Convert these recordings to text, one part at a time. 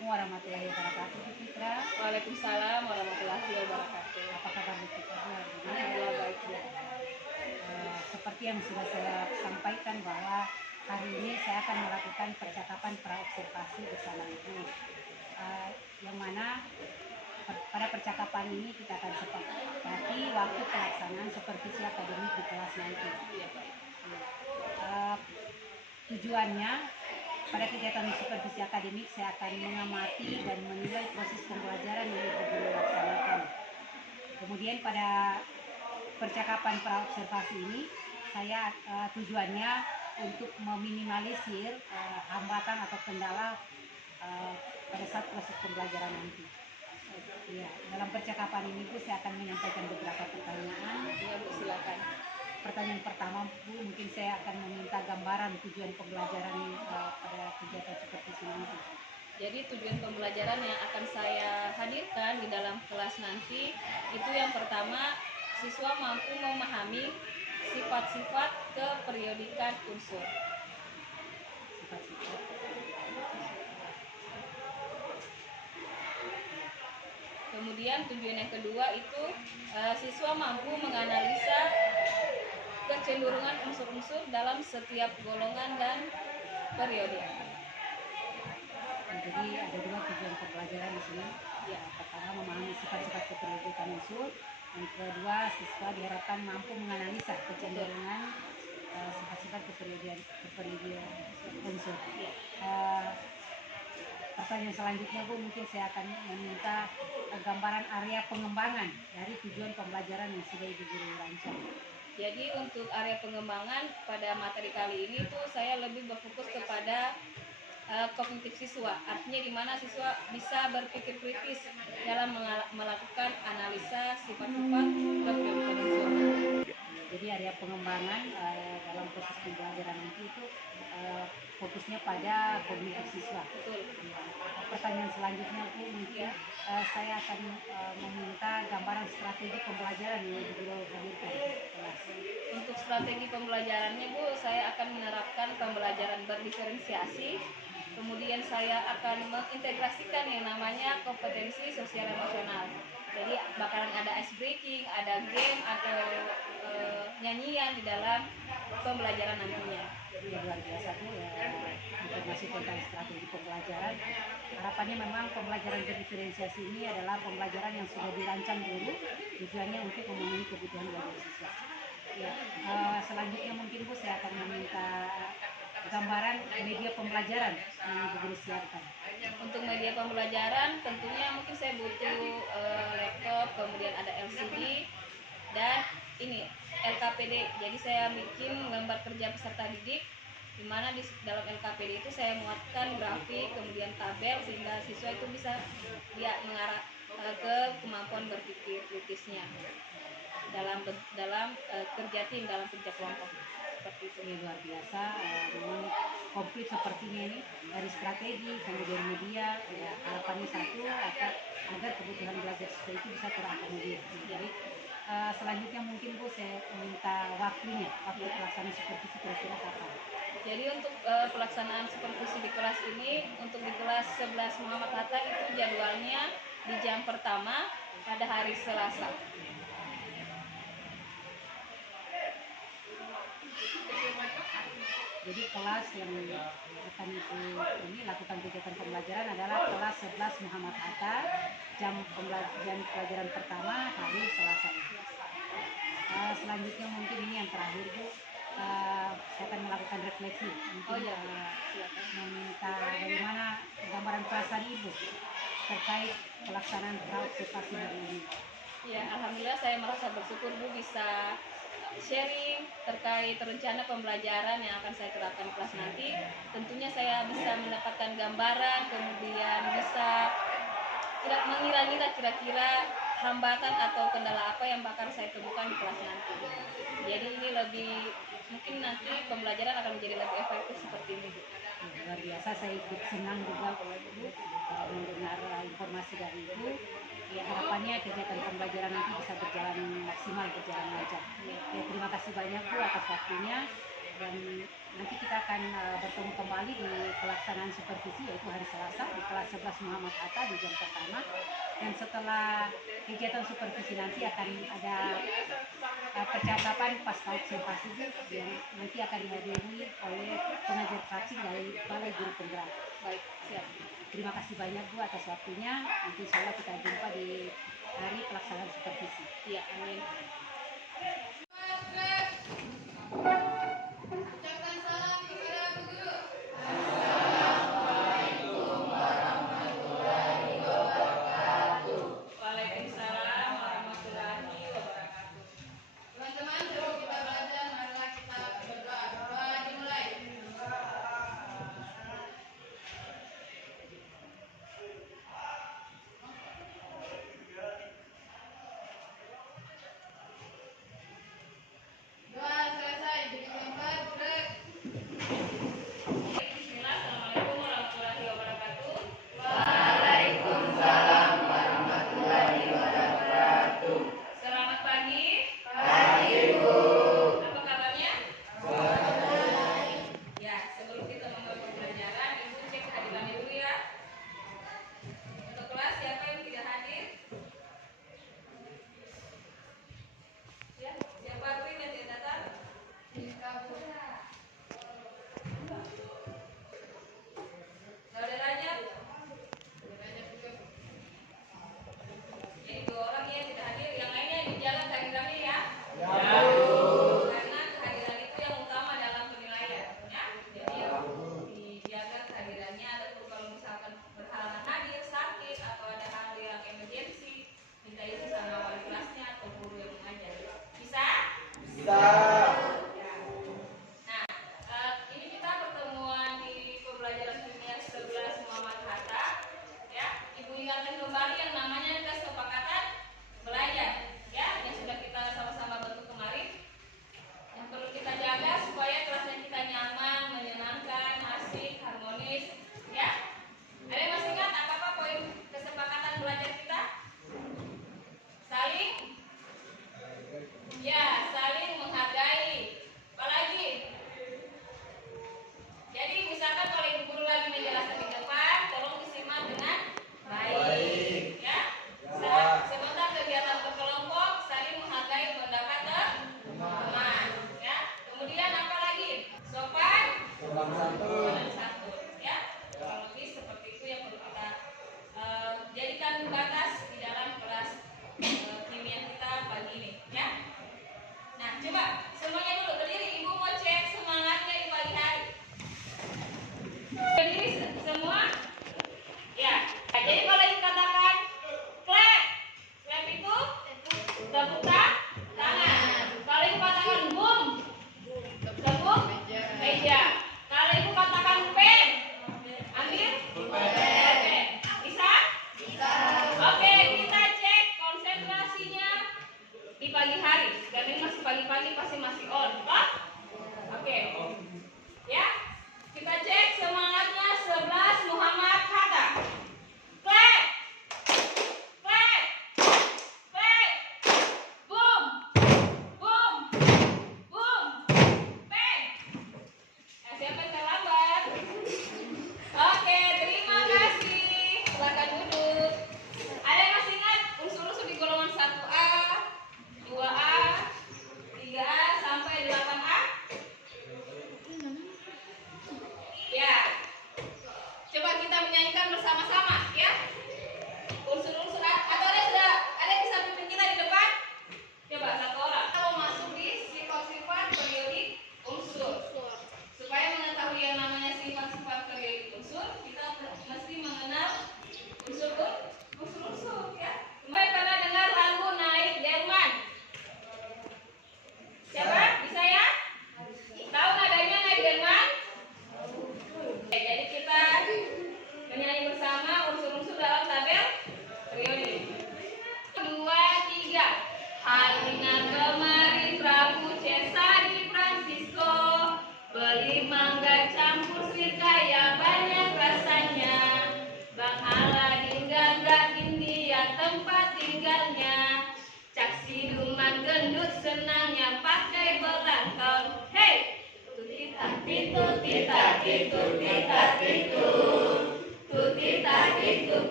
Assalamualaikum warahmatullahi wabarakatuh, Bu Fitra. Waalaikumsalam warahmatullahi wabarakatuh. Apa kabar Bu Fitra hari ini? Alhamdulillah baik Bu. Seperti yang sudah saya sampaikan bahwa hari ini saya akan melakukan percakapan praobservasi bersama Ibu. Yang mana pada percakapan ini kita akan sepakati waktu pelaksanaan supervisi akademik di kelas nanti. Tujuannya pada kegiatan supervisi akademik saya akan mengamati dan menilai proses pembelajaran yang Ibu guru laksanakan. Kemudian pada percakapan praobservasi ini saya tujuannya untuk meminimalisir hambatan atau kendala pada saat proses pembelajaran nanti. Ya, dalam percakapan ini Bu, saya akan menyampaikan beberapa pertanyaan. Ya Bu, silakan. Pertanyaan pertama Bu, mungkin saya akan meminta gambaran tujuan pembelajaran pada kegiatan supervisi nanti. Jadi tujuan pembelajaran yang akan saya hadirkan di dalam kelas nanti itu yang pertama, siswa mampu memahami sifat-sifat keperiodikan unsur. Sifat-sifat. Kemudian tujuan yang kedua itu siswa mampu menganalisa kecenderungan unsur-unsur dalam setiap golongan dan periode. Jadi ada dua tujuan pembelajaran di sini. Ya, pertama memahami sifat-sifat keperiodikan unsur, yang kedua siswa diharapkan mampu menganalisa kecenderungan sifat-sifat keperiodikan unsur. Pertanyaan selanjutnya Bu, mungkin saya akan meminta gambaran area pengembangan dari tujuan pembelajaran yang sudah Ibu guru rancang. Jadi untuk area pengembangan pada materi kali ini tuh saya lebih berfokus kepada kognitif siswa, artinya di mana siswa bisa berpikir kritis dalam melakukan analisa sifat-sifat keperiodikan unsur. Jadi area pengembangan dalam proses pembelajaran nanti itu fokusnya pada kognitif siswa. Betul. Pertanyaan selanjutnya Bu, mungkin saya akan meminta gambaran strategi pembelajaran yang Ibu guru hadirkan di kelas. Untuk strategi pembelajarannya Bu, saya akan menerapkan pembelajaran berdiferensiasi. Kemudian saya akan mengintegrasikan yang namanya kompetensi sosial emosional. Jadi bakalan ada ice breaking, ada game atau nyanyian di dalam pembelajaran nantinya. Ya, luar biasa Bu ya, informasi tentang strategi pembelajaran. Harapannya memang pembelajaran berdiferensiasi ini adalah pembelajaran yang sudah dirancang guru, tujuannya untuk memenuhi kebutuhan belajar siswa. Ya, selanjutnya mungkin Bu, saya akan meminta gambaran media pembelajaran yang Ibu guru siapkan. Untuk media pembelajaran tentunya mungkin saya butuh laptop, kemudian ada LCD dan ini LKPD. Jadi saya bikin gambar kerja peserta didik, di mana di dalam LKPD itu saya muatkan grafik, kemudian tabel sehingga siswa itu bisa dia mengarah ke kemampuan berpikir kritisnya dalam kerja tim, dalam kerja kelompok. Seperti itu. Ya, luar biasa, memang komplit sepertinya ini dari strategi kemudian media. Ya, harapannya satu agar kebutuhan belajar siswa itu bisa terakomodir. Jadi selanjutnya mungkin Bu, saya minta waktu pelaksanaan supervisi kira-kira kapan? Jadi untuk pelaksanaan supervisi di kelas ini, untuk di kelas 11 Muhammad Hatta itu jadwalnya di jam pertama pada hari Selasa. Jadi kelas yang akan ini lakukan kegiatan pembelajaran adalah kelas 11 Muhammad Hatta, jam pelajaran pertama hari Selasa. Selanjutnya mungkin ini yang terakhir Bu, saya akan melakukan refleksi. Mungkin meminta bagaimana gambaran perasaan Ibu terkait pelaksanaan praobservasi hari ini. Ya, alhamdulillah saya merasa bersyukur Bu bisa sharing terkait rencana pembelajaran yang akan saya terapkan di kelas nanti. Tentunya saya bisa mendapatkan gambaran, kemudian bisa mengira-ngira kira-kira hambatan atau kendala apa yang bakal saya temukan di kelas nanti. Jadi ini lebih mungkin nanti pembelajaran akan menjadi lebih efektif seperti ini Bu. Luar biasa, saya ikut senang juga Bu mendengar informasi dari Ibu. Ya, harapannya kegiatan pembelajaran nanti bisa berjalan maksimal, berjalan lancar. Ya, terima kasih banyak Bu atas waktunya. dan nanti kita akan bertemu kembali di pelaksanaan supervisi yaitu hari Selasa di kelas 11 Muhammad Hatta di jam pertama. Dan setelah kegiatan supervisi nanti akan ada percakapan pasca observasi yang nanti akan dihadiri oleh pengajar praksi dari Balai Guru Penggerak. Baik, siap. Terima kasih banyak Bu atas waktunya. Nanti insya Allah kita jumpa di hari pelaksanaan supervisi. Iya, amin. Waalaikumsalam warahmatullahi wabarakatuh. Teman-teman, sebelum kita belajar, marilah kita berdoa. Doa dimulai. Doa selesai. Jadi gambar, break. Bismillah, Assalamualaikum warahmatullahi wabarakatuh. Waalaikumsalam warahmatullahi wabarakatuh. Selamat pagi. Pagi, Bu. Apa kabarnya? Baik. Ya, sebelum kita memulai pembelajaran, Ibu cek kehadirannya dulu ya. Untuk kelas, siapa yang tidak hadir? Ya, siapa Bu yang tidak datang? Saudaranya? Jadi 2 orang yang tidak hadir, yang lainnya dijaga kehadirannya ya. Karena kehadiran itu yang utama dalam penilaian, ya. Jadi dijaga kehadirannya. Ataupun kalau misalkan berhalangan hadir, sakit atau ada hal yang emergensi, minta izin sama wali kelasnya atau guru yang mengajar. Bisa? Ya. Nah, ini kita pertemuan di pembelajaran kimia 11 Muhammad Hatta. Ya, Ibu ingatkan kembali yang namanya kesepakatan belajar, ya, yang sudah kita sama-sama bentuk kemarin. Yang perlu kita jaga supaya kelasnya kita nyaman, menyenangkan, asik, harmonis, ya. Ada yang masih ingat apa poin kesepakatan belajar kita? Saling, ya, saling menghargai. Apalagi? Jadi misalkan kalau ibu guru lagi menjelaskan di depan, tolong disimak dengan baik, ya.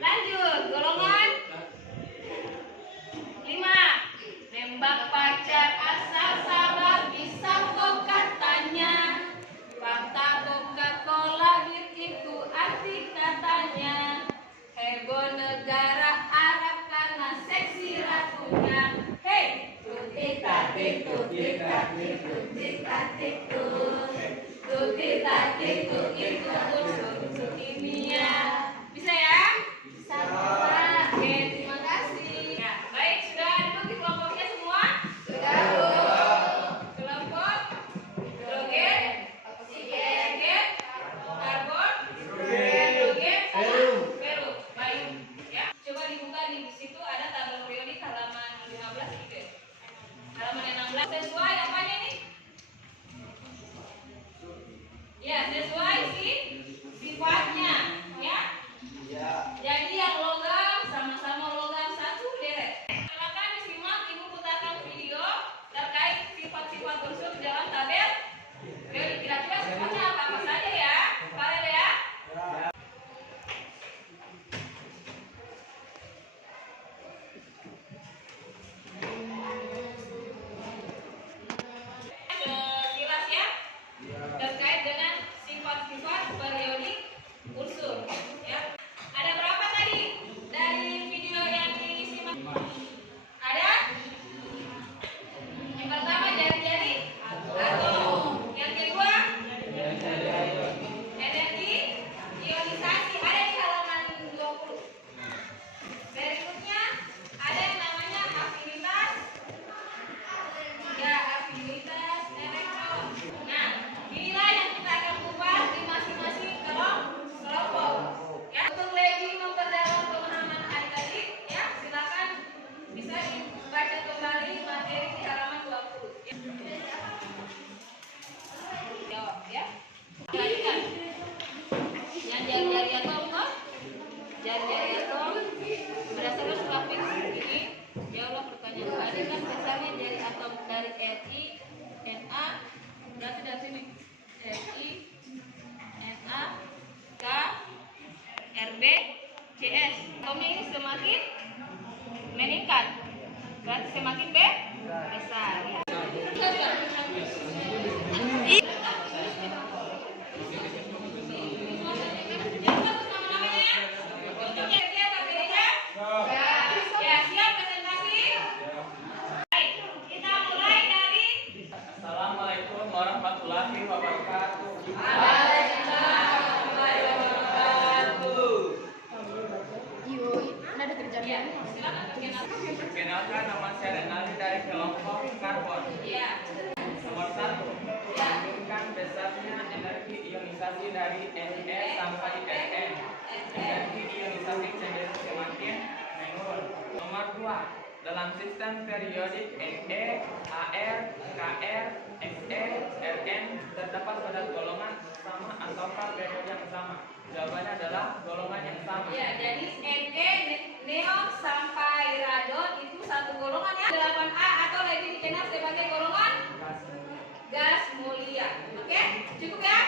Lanjut, golongan 5. Nembak pacar asal sabar bisa kok katanya. Fakta Coca-Cola itu arti katanya. Heboh negara Arab karena seksi ratunya. Hey, tuti tatik tuti tatik tuti tatik tuti tatik tuti unsur kimia. Bisa ya? Bisa. Oke, terima kasih. Ya, baik, sudah duduk di kelompoknya semua? Sudah. Kelompok hidrogen, oksigen, karbon, hidrogen, perum. Baik. Ya, coba dibuka di situ ada tabel periodik halaman 15 gitu. Ya. Halaman 16 sesuai apanya nih? Ya, sesuai sifatnya, ya. Jadi yang logam sama-sama logam satu deret. Silakan disimak ibu putarkan video terkait sifat-sifat unsur dalam tabel. Kira-kira sifatnya apa saja ya? Kalian ya? Sekilas ya terkait dengan sifat-sifat periodik unsur. Ya. Ada berapa tadi dari video yang disimak? Ada? Yang pertama jari-jari atom. Yang kedua energi ionisasi ada di halaman 20. Berikutnya ada yang namanya afinitas. Ya, afinitas elektron. Nah, inilah yang kita akan kupas di masing-masing kelompok. Ya, untuk lebih memperdalam pemahaman adik-adik, ya, silakan bisa dibaca kembali materi di halaman 20. Ya. Jawab ya. Lanjutkan. Yang jari-jari atom apa? Jari-jari atom berdasarkan grafik ini, jawablah pertanyaan. Ada kan misalnya jari atom dari Ri, Na, berarti dari sini Ri, Na, K, Rb, Cs. Atomnya ini semakin meningkat, berarti semakin besar. Ya. Ya, siap presentasi? Baik, kita mulai dari Assalamualaikum warahmatullahi wabarakatuh. Ya, silakan perkenalkan. Perkenalkan, nama saya Renaldi dari kelompok karbon. Ya. Nomor 1, menunjukkan besarnya energi ionisasi dari Ne sampai Rn. Energi ionisasi cenderung semakin menurun. Nomor 2, dalam sistem periodik Ne, Ar, Kr, Fe, Rn terdapat pada golongan sama ataukah periode yang sama? Jawabannya adalah golongan yang sama. Ya, jadi neon sampai radon itu satu golongan ya. 8A atau lebih dikenal sebagai golongan gas mulia. Oke? Cukup ya?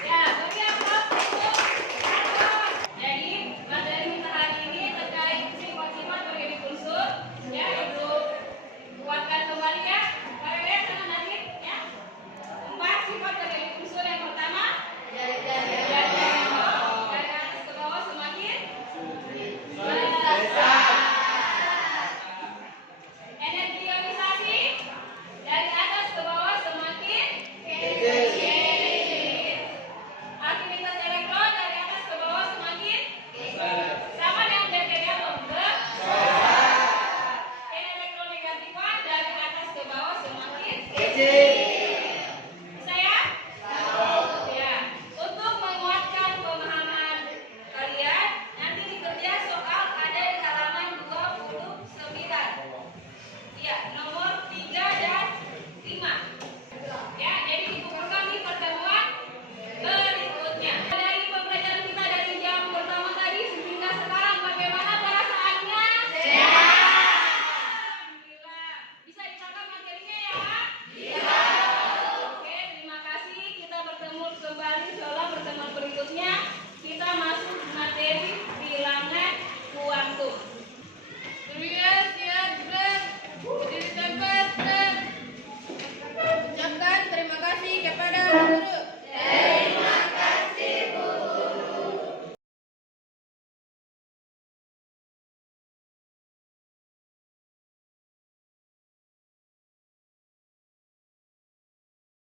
Ya, bagi yang belum